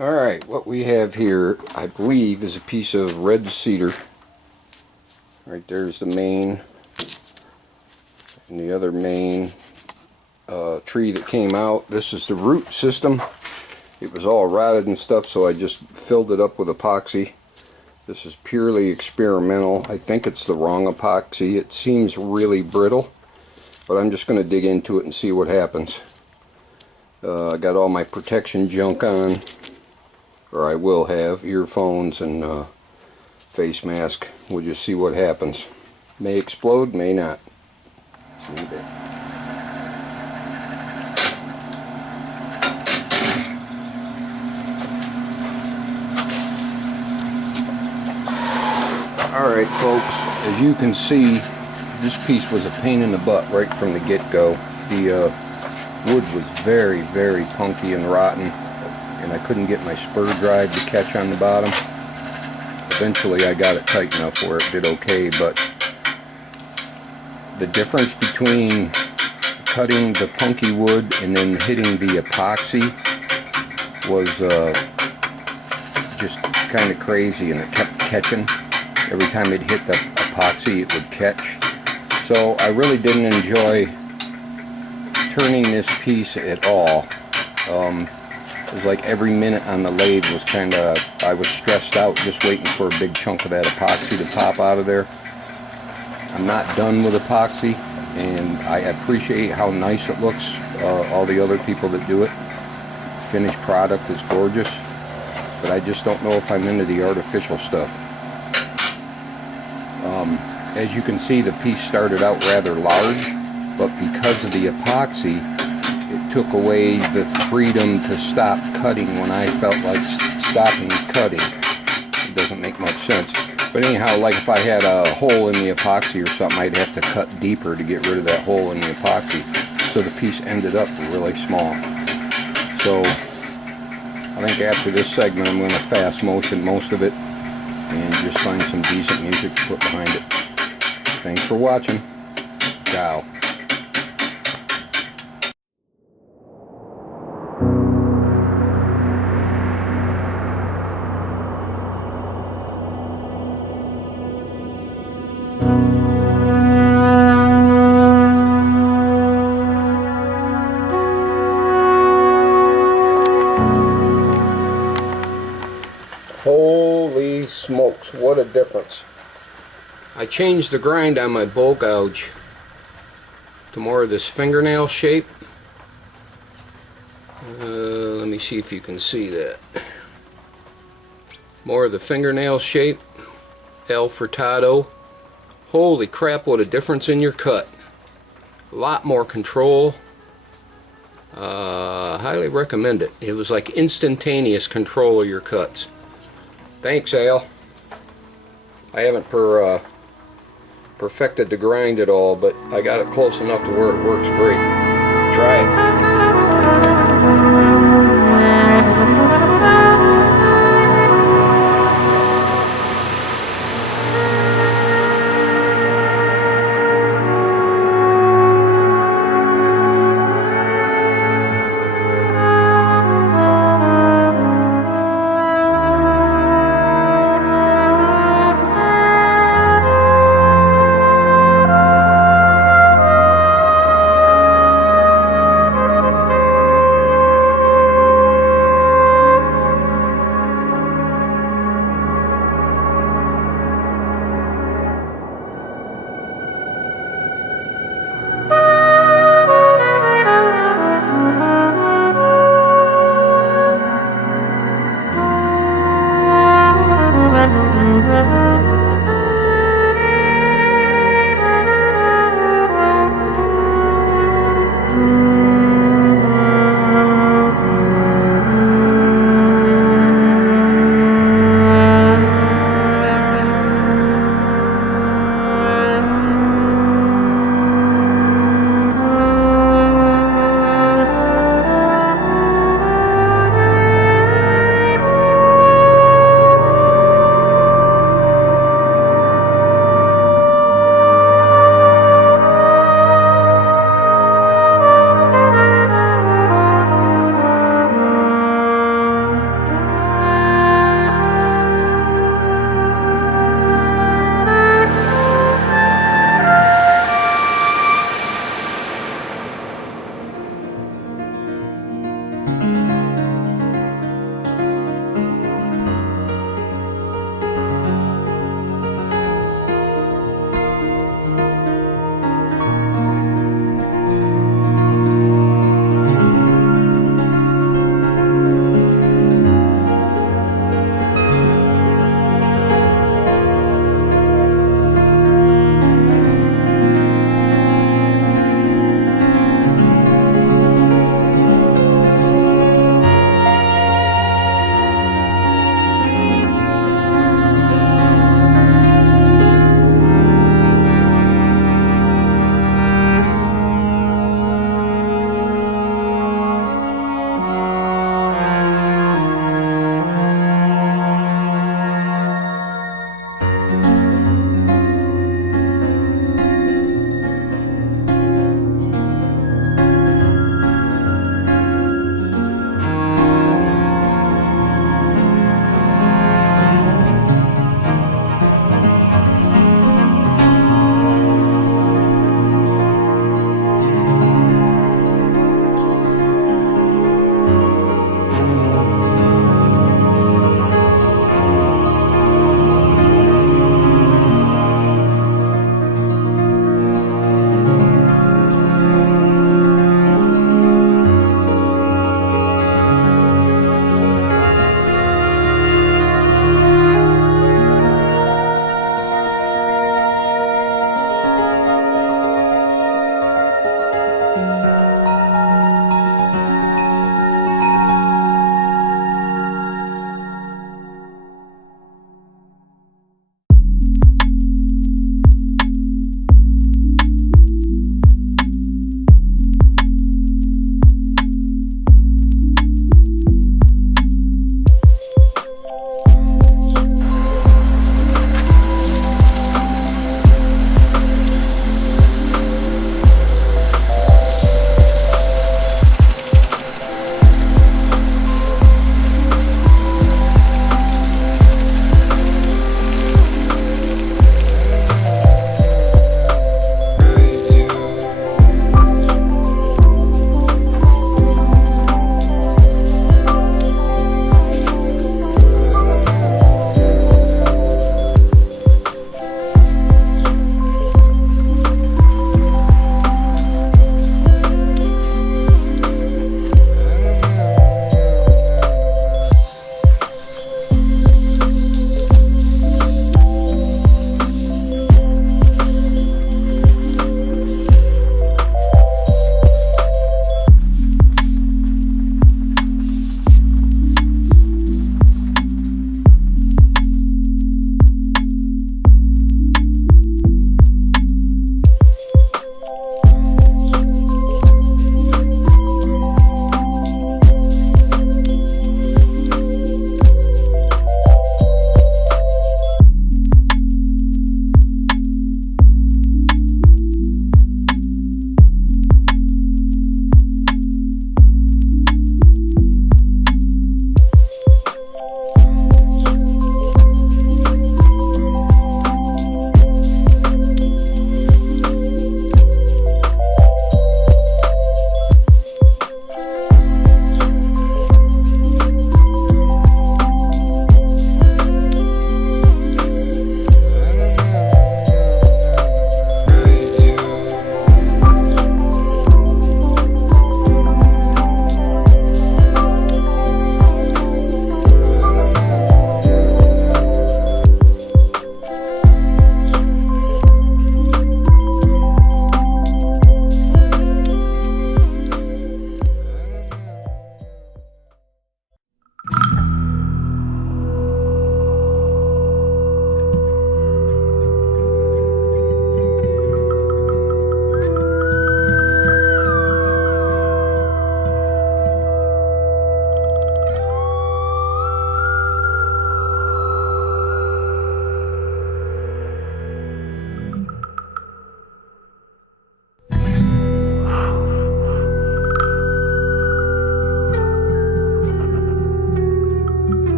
Alright, what we have here, I believe, is a piece of red cedar. Right there's the main, and the other main tree that came out. This is the root system. It was all rotted and stuff, so I just filled it up with epoxy. This is purely experimental. I think it's the wrong epoxy. It seems really brittle, but I'm just going to dig into it and see what happens. I got all my protection junk on, or I will have, earphones and face mask. We'll just see what happens. May explode, may not. See you in a bit. Alright folks, as you can see, this piece was a pain in the butt right from the get-go. The wood was very, very punky and rotten, and I couldn't get my spur drive to catch on the bottom. Eventually I got it tight enough where it did okay, but the difference between cutting the punky wood and then hitting the epoxy was just kind of crazy, and it kept catching. Every time it hit the epoxy it would catch. So I really didn't enjoy turning this piece at all. It was like every minute on the lathe was kind of, I was stressed out just waiting for a big chunk of that epoxy to pop out of there. I'm not done with epoxy, and I appreciate how nice it looks. All the other people that do it, finished product is gorgeous, but I just don't know if I'm into the artificial stuff. As you can see, the piece started out rather large, but because of the epoxy, it took away the freedom to stop cutting when I felt like stopping cutting. It doesn't make much sense. But anyhow, like if I had a hole in the epoxy or something, I'd have to cut deeper to get rid of that hole in the epoxy. So the piece ended up really small. So I think after this segment I'm going to fast motion most of it and just find some decent music to put behind it. Thanks for watching. Ciao. Holy smokes, what a difference. I changed the grind on my bowl gouge to more of this fingernail shape. Let me see if you can see that. More of the fingernail shape. El Furtado. Holy crap, what a difference in your cut. A lot more control. Highly recommend it. It was like instantaneous control of your cuts. Thanks, Al. I haven't perfected the grind at all, but I got it close enough to where it works great. Try it.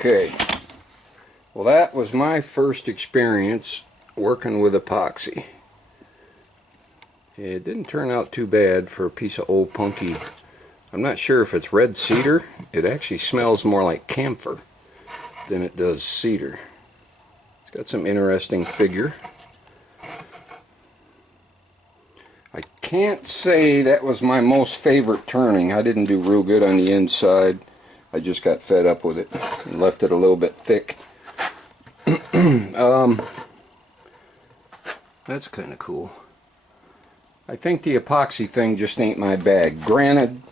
Okay, well that was my first experience working with epoxy. It didn't turn out too bad for a piece of old punky. I'm not sure if it's red cedar. It actually smells more like camphor than it does cedar. It's got some interesting figure. I can't say that was my most favorite turning. I didn't do real good on the inside. I just got fed up with it and left it a little bit thick. That's kind of cool. I think the epoxy thing just ain't my bag. Granted,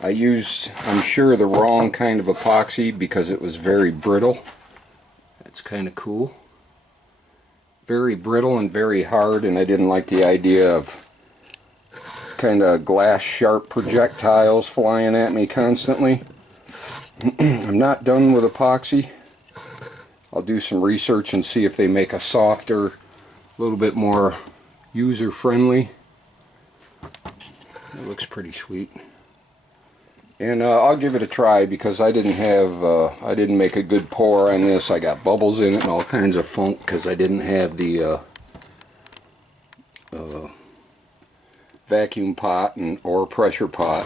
I used, I'm sure, the wrong kind of epoxy because it was very brittle. That's kind of cool. Very brittle and very hard, and I didn't like the idea of kind of glass sharp projectiles flying at me constantly. I'm not done with epoxy. I'll do some research and see if they make a softer, a little bit more user-friendly. It looks pretty sweet. And I'll give it a try because I didn't make a good pour on this. I got bubbles in it and all kinds of funk because I didn't have the vacuum pot or pressure pot.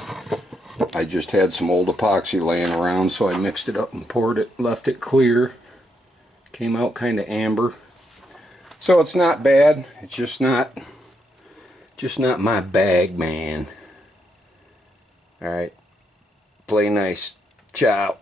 I just had some old epoxy laying around, so I mixed it up and poured it, left it clear. Came out kind of amber. So it's not bad. It's just not my bag, man. Alright. Play nice. Ciao.